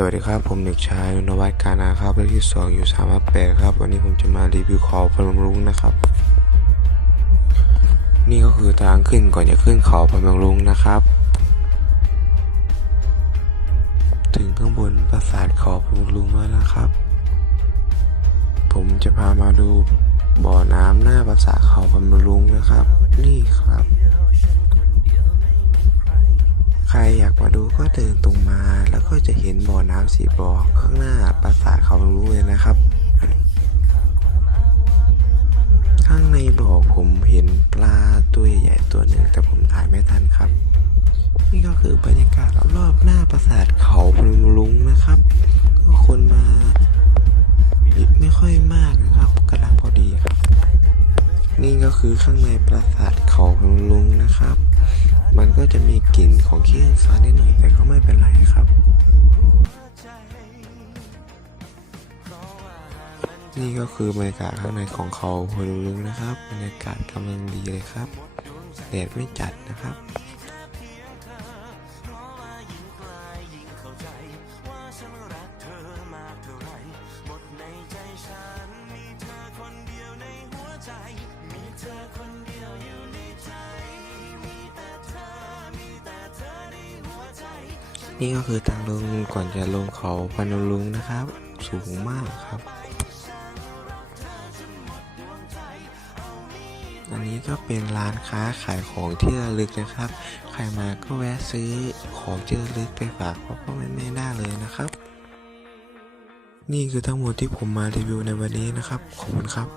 สวัสดีครับ ผมเด็กชายนวัตการนาครับเลขที่สองอยู่สามแปดครับ วันนี้ผมจะมารีวิวเขาพนมรุ้งนะครับ นี่ก็คือทางขึ้นก่อนจะขึ้นเขาพนมรุ้งนะครับ ถึงข้างบนปราสาทเขาพนมรุ้งแล้วนะครับ ผมจะพามาดูบ่อน้ำหน้าปราสาทเขาพนมรุ้งนะครับ นี่ครับ ใครอยากมาดูก็เดินตรงมา ก็จะเห็นบ่อน้ำสีบ่อข้างหน้าปราสาทเขาพนมรุ้เลยนะครับ ข้างในบ่อผมเห็นปลาตัวใหญ่ตัวหนึ่งแต่ผมถ่ายไม่ทันครับ นี่ก็คือบรรยากาศรอบๆหน้าปราสาทเขาพนมรุ้งนะครับก็คนมาไม่ค่อยมากนะครับกำลังพอดีครับ นี่ก็คือข้างในปราสาทเขา จะมีกลิ่นของขี้ข้างฟ้านิดหน่อยแต่ก็ไม่เป็นไรครับ นี่ก็คือบรรยากาศข้างในของเขาพนมรุ้งนะครับ บรรยากาศกำลังดีเลยครับแดดไม่จัดนะครับ นี่ก็คือทางลงก่อนจะลงเขาพนมรุ้งนะครับ สูงมากครับ อันนี้ก็เป็นร้านค้าขายของที่ระลึกนะครับ ใครมาก็แวะซื้อของที่ระลึกไปฝากพ่อพ่อแม่แม่ได้เลยนะครับ นี่คือทั้งหมดที่ผมมารีวิวในวันนี้นะครับ ขอบคุณครับ